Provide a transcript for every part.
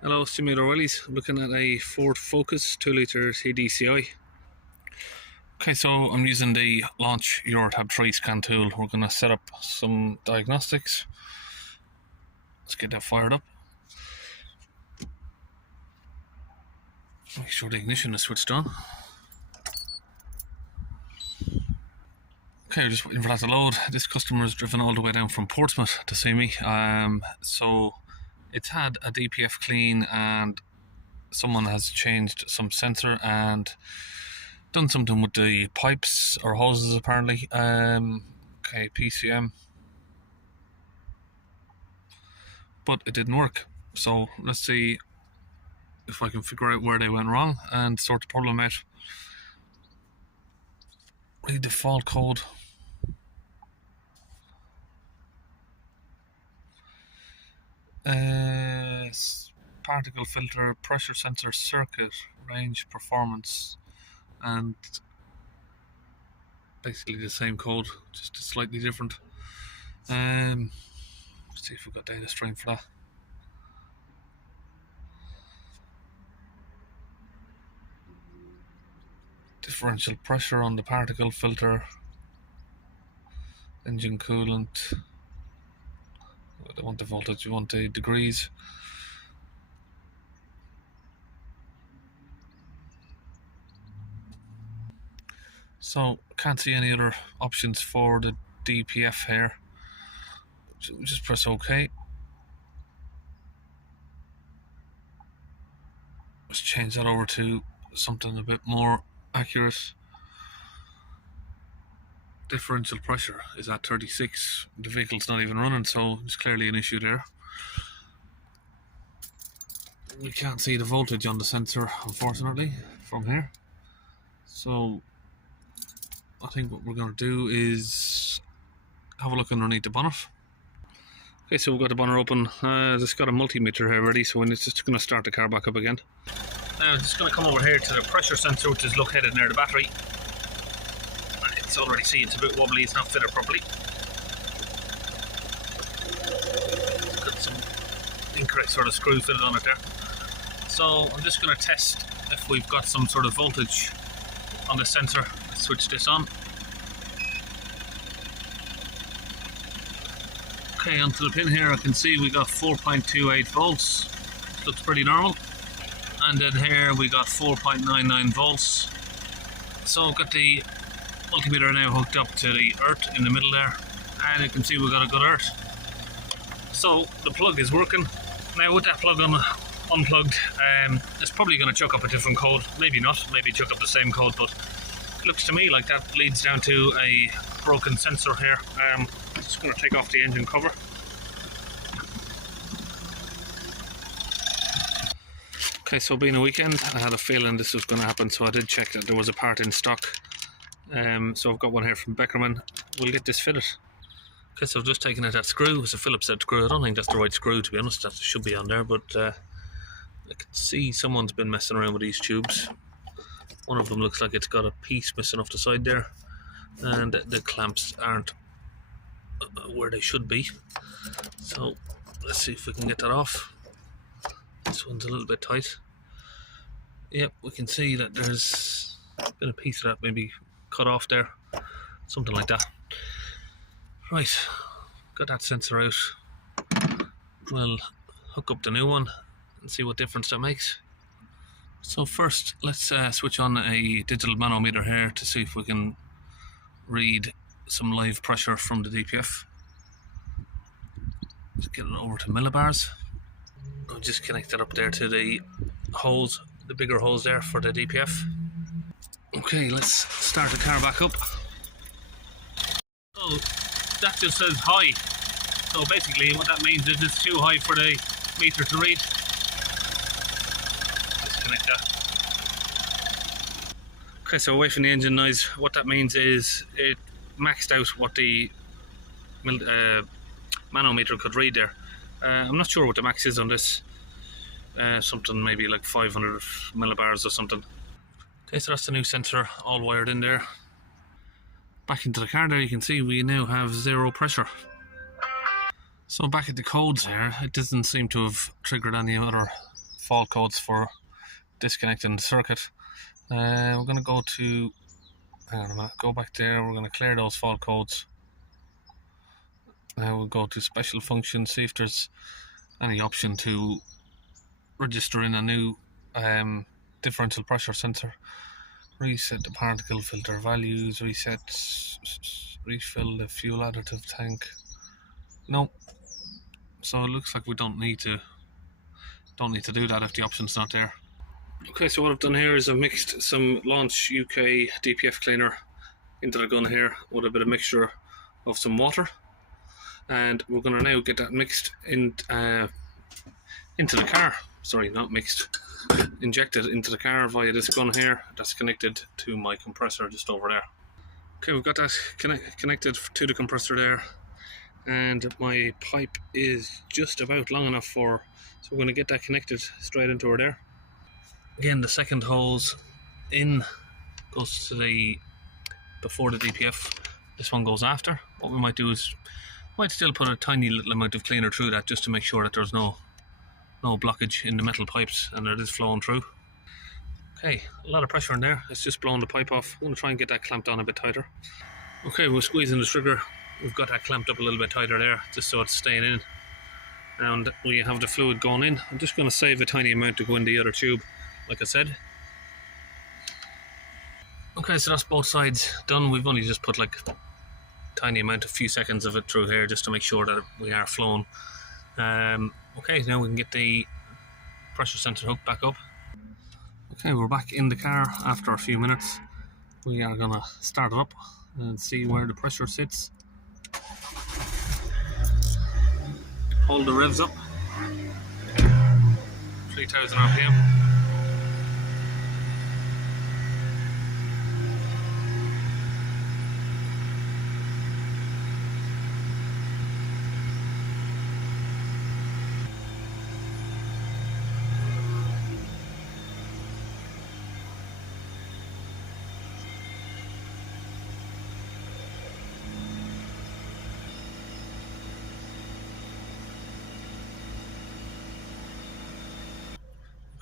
Hello, Simulator Willies. Looking at a Ford Focus 2-litre TDCi. Okay, so I'm using the Launch Eurotab 3 scan tool. We're going to set up some diagnostics. Let's get that fired up. Make sure the ignition is switched on. Okay, we're just waiting for that to load. This customer's driven all the way down from Portsmouth to see me. So it's had a DPF clean and someone has changed some sensor and done something with the pipes or hoses apparently. Okay, PCM. But it didn't work. So let's see if I can figure out where they went wrong and sort the problem out. Read the fault code. Particle filter, pressure sensor circuit, range, performance, and basically the same code, just slightly different. Let's see if we've got data stream for that. Differential pressure on the particle filter, engine coolant. I don't want the voltage, you want the degrees. So can't see any other options for the DPF here. So we just press OK. Let's change that over to something a bit more accurate. Differential pressure is at 36. The vehicle's not even running, so there's clearly an issue there. We can't see the voltage on the sensor, unfortunately, from here. So I think what we're going to do is have a look underneath the bonnet. Okay, so we've got the bonnet open. It's got a multimeter here ready, so we're just going to start the car back up again. Now I'm just going to come over here to the pressure sensor, which is located near the battery. It's already see it's a bit wobbly, it's not fitted properly. It's got some incorrect sort of screw fitted on it there. So I'm just going to test if we've got some sort of voltage on the sensor. Let's switch this on. Okay, onto the pin here I can see we got 4.28 volts. Looks pretty normal. And then here we got 4.99 volts. So I've got the multimeter now hooked up to the earth in the middle there, and you can see we've got a good earth. So the plug is working. Now with that plug unplugged, it's probably going to chuck up a different code, maybe not, maybe chuck up the same code, but it looks to me like that leads down to a broken sensor here. I'm just going to take off the engine cover. Okay, so being a weekend, I had a feeling this was going to happen, so I did check that there was a part in stock. So I've got one here from Beckerman. We'll get this fitted. Okay, so I've just taken out that screw. It's a Phillips head screw. I don't think that's the right screw, to be honest. That should be on there, but I can see someone's been messing around with these tubes. One of them looks like it's got a piece missing off the side there, and the clamps aren't where they should be. So let's see if we can get that off. This one's a little bit tight. Yep, we can see that there's been a piece of that maybe cut off there, something like that. Right, got that sensor out. We'll hook up the new one and see what difference that makes. So first, let's switch on a digital manometer here to see if we can read some live pressure from the DPF. Let's get it over to millibars. I'll just connect it up there to the hose, the bigger hose there for the DPF. Okay, let's start the car back up. So that just says high. So basically what that means is it's too high for the meter to read. Disconnect that. Okay, so away from the engine noise, what that means is it maxed out what the manometer could read there. I'm not sure what the max is on this. Something maybe like 500 millibars or something. Okay, so that's the new sensor all wired in there. Back into the car there, you can see we now have 0 pressure. So back at the codes here, it doesn't seem to have triggered any other fault codes for disconnecting the circuit. We're going to go to, hang on a minute, go back there, we're going to clear those fault codes. Now we'll go to special functions, see if there's any option to register in a new differential pressure sensor. Reset the particle filter values, refill the fuel additive tank. No. So it looks like we don't need to do that if the option's not there. Okay, so what I've done here is I've mixed some Launch UK DPF cleaner into the gun here with a bit of mixture of some water, and we're going to now get that mixed into the car. Sorry, not mixed. Injected into the car via this gun here that's connected to my compressor just over there. Okay, we've got that connected to the compressor there, and my pipe is just about long enough so we're going to get that connected straight into her there. Again, the second hose in goes to before the DPF. This one goes after. What we might do is might still put a tiny little amount of cleaner through that just to make sure that there's no blockage in the metal pipes and it is flowing through. Okay, a lot of pressure in there. It's just blowing the pipe off. I'm going to try and get that clamped on a bit tighter. Okay, we're squeezing the trigger. We've got that clamped up a little bit tighter there, just so it's staying in. And we have the fluid going in. I'm just going to save a tiny amount to go in the other tube, like I said. Okay, so that's both sides done. We've only just put like a tiny amount, a few seconds of it through here, just to make sure that we are flowing. Okay, now we can get the pressure sensor hooked back up. Okay, we're back in the car after a few minutes. We are going to start it up and see where the pressure sits. Hold the revs up. 3000 RPM.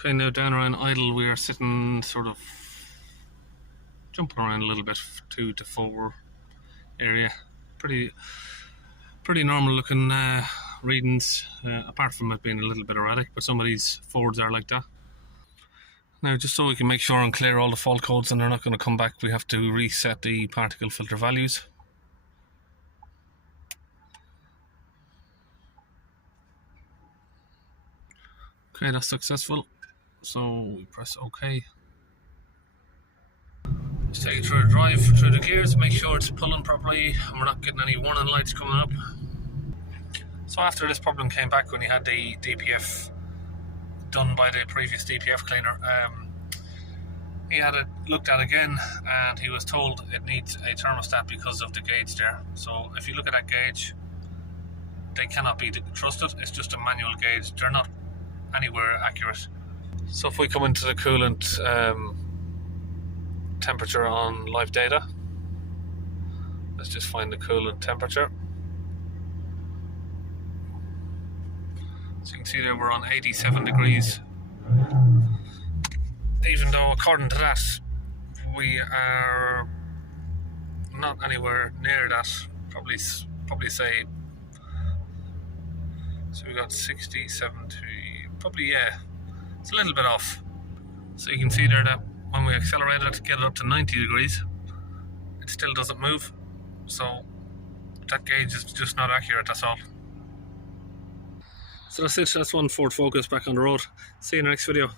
Okay, now down around idle we are sitting sort of jumping around a little bit, 2 to 4 area. Pretty normal looking readings, apart from it being a little bit erratic, but some of these Fords are like that. Now, just so we can make sure and clear all the fault codes and they're not going to come back, we have to reset the particle filter values. Okay, that's successful. So we press OK. Let's take it through a drive through the gears, make sure it's pulling properly and we're not getting any warning lights coming up. So after this problem came back when he had the DPF done by the previous DPF cleaner, he had it looked at again and he was told it needs a thermostat because of the gauge there. So if you look at that gauge, they cannot be trusted. It's just a manual gauge. They're not anywhere accurate. So if we come into the coolant temperature on live data, let's just find the coolant temperature. So you can see there we're on 87 degrees. Even though according to that we are not anywhere near that, probably say, so we got 60, 70, probably, yeah, it's a little bit off. So you can see there that when we accelerate it to get it up to 90 degrees, it still doesn't move. So that gauge is just not accurate, that's all. So that's it, that's one Ford Focus back on the road. See you in the next video.